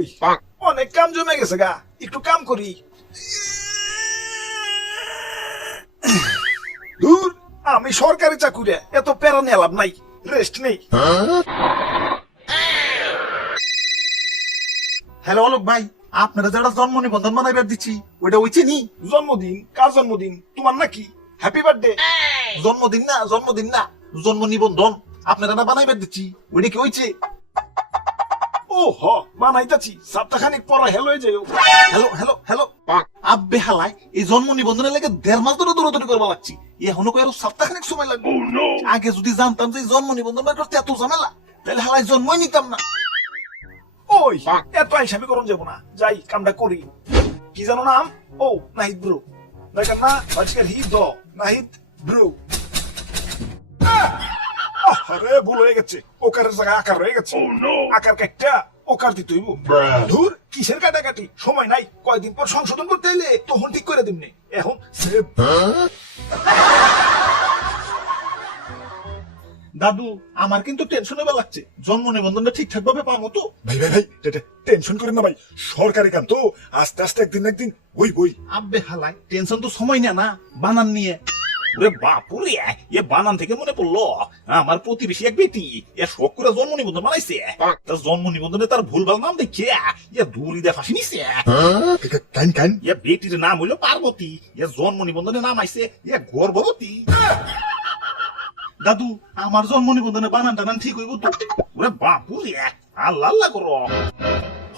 ওই অনেক কাম জমে গেছে গা, একটু কাম করি। দূর, আমি সরকারি চাকুরে এত প্যারা নিয়ে লাভ নাই, রেস্ট নেই। হ্যালো অলোক ভাই, আপনারা যারা জন্ম নিবন্ধন বানাইবার দিচ্ছি ওইটা ওইছে নি? জন্মদিন? কার জন্মদিন? তোমার নাকি? Happy birthday. জন্মদিন না, জন্ম নিবন্ধন আপনারা না বানাইবার দিচ্ছি ওইটা কি হইছে? ও হ, বানাইতাছি, সপ্তাহখানিক পর হেল হয়ে যাও। হ্যালো হ্যালো হ্যালো আব্বে হালাই, এই জন্ম নিবন্ধনের লাগে 1.5 মাস ধরে দৌড়াদৌড়ি করবা লাগছি, এখনো কই আরো সপ্তাহখানিক সময় লাগবে। আগে যদি জানতাম যে এই জন্ম নিবন্ধন বার করতে এত ঝামেলা, তাহলে হালাই জন্মই নিতাম না। ওই এত আইসামি করুন যাবো না, যাই কামটা করি। কি জানো নাম? ও নাহিদ ব্রু। দেখেন না আজকের হি দ নাহিদ ব্রু। আরে ভুল হয়ে গেছে, ওকারের জায়গায় আকার রয়ে গেছে। আকার কাটটা ওকার দিতে হইব। ধুর, কিসের কাটাকাটি, সময় নাই, কয়দিন পর সংশোধন করতে এলে তখন ঠিক করে দিমনে। এখন সেভ। দাদু, আমার কিন্তু টেনশন হয়ে লাগছে, জন্ম নিবন্ধনটা ঠিকঠাক ভাবে পাবো তো? ভাই ভাই ভাই, টেনশন করেন না ভাই, সরকারি কাম তো, আস্তে আস্তে একদিন বই বই। আব্বে হালাই, টেনশন তো সময় না, বানান নিয়ে। ওরে বাপুরে, এ বানান থেকে মনে পড়লো, আমার প্রতিবেশী এক বেটি এ শখ করে জন্ম নিবন্ধন বানাইছে। তার জন্ম নিবন্ধনে তার ভুলভাল নাম দেখে এ দূরি দিয়ে ফাঁসি নিছে। কান এ বেটির নাম হইলো পার্বতী, এ জন্ম নিবন্ধনে নাম আইছে এ গর্ভবতী। দাদু, আমার জন্ম নিবন্ধনে বানান টানান ঠিক হইব তো? ওরে বাপুরে, আল্লাহ আল্লাহ করো।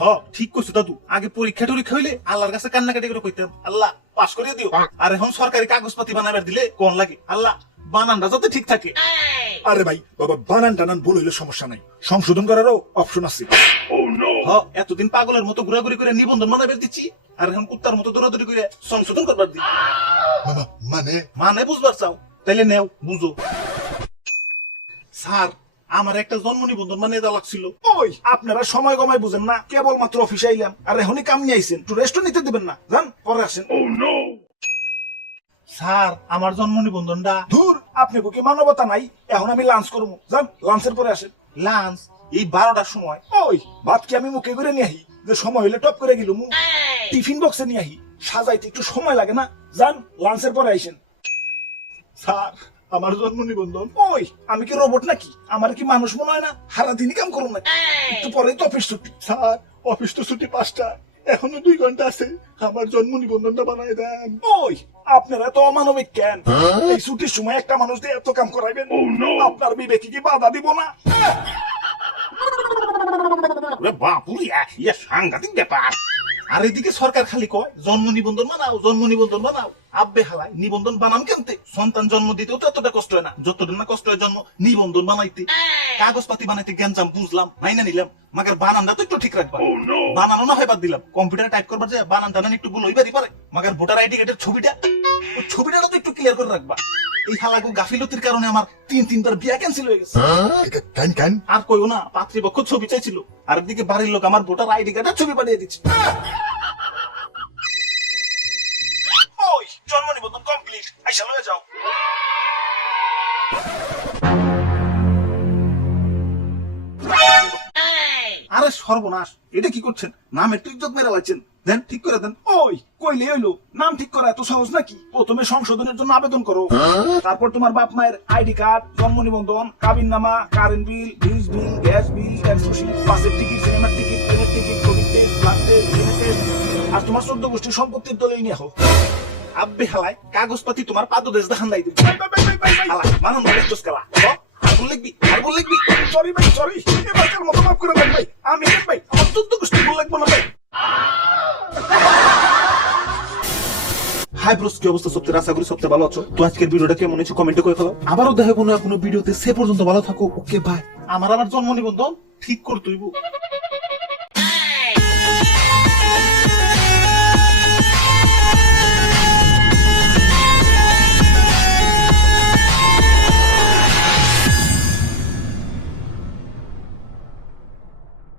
হ, ঠিক করছো দাদু, আগে পরীক্ষা টরীক্ষা হইলে আল্লাহর কাছে কান্নাকাটি করে কইতাম, আল্লাহ পাস করিয়ে দিও। আর এখন সরকারি কাগজপাতি বানাবার দিলে কোন লাগে, আল্লাহ বানানটা যাতে ঠিক থাকে। আরে ভাই বাবা, বানান টানান ভুল হইলে সমস্যা নাই, সংশোধন করারও অপশন আছে। হ, এতদিন পাগলের মতো ঘোরাঘুরি করে নিবন্ধন বানাবার দিচ্ছি, আর এখন কুত্তার মতো দৌড়াদৌড়ি করে সংশোধন করবার দি। মানে বুঝবার চাও? তাইলে নেও, বুঝো। স্যার, আমার একটা জন্ম নিবন্ধন বানিয়ে দেওয়া লাগছিল। ওই আপনারা সময় কমাই বুঝেন না, কেবল মাত্র অফিসে আইলাম আর এখনই কাম নিয়ে আইছেন, একটু রেস্ট নিতে দিবেন না? যান পরে আসেন। স্যার, আমার জন্ম নিবন্ধনটা। ধুর, আপনি বুকে মানবতা নাই, এখন আমি লাঞ্চ করবো, যান লাঞ্চের পরে আসেন। লাঞ্চ এই 12টার সময়? ওই ভাত কি আমি মুখে করে নিয়ে আহি, যে সময় হইলে টপ করে গেলুম? টিফিন বক্সে নিয়ে আহি, সাজাইতে একটু সময় লাগে না? যান লাঞ্চের পরে আইসেন। স্যার, আমার জন্ম নিবন্ধন। ওই আমি কি রোবট নাকি? আমার কি মানুষ মনে হয় না? সারা দিনই কাম করুন নাকি? একটু পরেই তো অফিস ছুটি। স্যার, অফিস তো ছুটি 5টা, এখনো 2 ঘন্টা আছে, আমার জন্ম নিবন্ধনটা বানাই দেন। ওই আপনারা তো অমানবিক কেন? এই ছুটির সময় একটা মানুষ দিয়ে এত কাম করাইবেন? আপনার বিবেকে কি বাধা দিব না? ওরে বাপুরে, এ সাংঘাতিক ব্যাপার। আর এদিকে সরকার খালি কয় জন্ম নিবন্ধন বানাও, জন্ম নিবন্ধন বানাও। আব্বে হালাই, নিবন্ধন বানান কেনতে? সন্তান জন্ম দিতেও তো এতটা কষ্ট হয় না যতটা না কষ্ট হয় জন্ম নিবন্ধন বানাইতে। কাগজপাতি বানাইতে গেঞ্জাম বুঝলাম, মাইনা নিলাম, মাগার বানানটা তো একটু ঠিক রাখবা। বানানো না হয় বাদ দিলাম, কম্পিউটারে টাইপ করবার যায় বানান টানান একটু ভুল হইবারই পারে, মাগার ভোটার আইডি কার্ডের ছবিটা, ওই ছবিটা তো একটু ক্লিয়ার করে রাখবা। এই হালাগো গাফিলতির কারণে আমার 3-3বার বিয়া ক্যান্সেল হয়ে গেছে। আর কইও না, পাত্রীপক্ষ ছবি চাইছিল, আর একদিকে বাড়ির লোক আমার ভোটার আইডি কার্ডের ছবি পাঠিয়ে দিচ্ছে। ওই জন্ম নিবন্ধন কমপ্লিট, আইসা লয়ে যাও। আরে সর্বনাশ, এটা কি করছেন? নাম একটু ইজ্জত মেরে লাগছেন, দেন ঠিক করে দেন। ওই কইলে হইলো, নাম ঠিক করা এত সহজ নাকি? প্রথমে সংশোধনের জন্য আবেদন করো, তারপর তোমার বাপ মায়ের আইডি কার্ড, জন্ম নিবন্ধন, কাবিননামা, current bill, fees bill, gas bill, tax রসিদ, বাসের টিকিট, সিনেমার টিকিট, ট্রেনের ticket, covid test, blood test, DNA test, আর তোমার 14 গোষ্ঠীর সম্পত্তির দলিল নিয়ে হোক। আব্বে হালাই, কাগজপাতি তোমার পাদদেশ দেখান নাই দিবে। হালাই মানুষ ভালো চুসকালা, আর লিখবি, আর লিখবি। সরি ভাই, সরি, এবারকার মতো মাফ করে দেন ভাই। আমি ভাই, আমার 14 গোষ্ঠী ভুল লাগবো না ভাই। হাই ব্রোস, কি অবস্থা? সবচেয়ে আশা করি সবচেয়ে ভালো আছো। তো আজকের ভিডিওটা কেমন হয়েছে কমেন্টে করে ফেলো। আবারও দেখা কোনো ভিডিওতে, সে পর্যন্ত ভালো থাকো। Okay bye. আমার আবার জন্ম নিবন্ধন ঠিক করতেইব।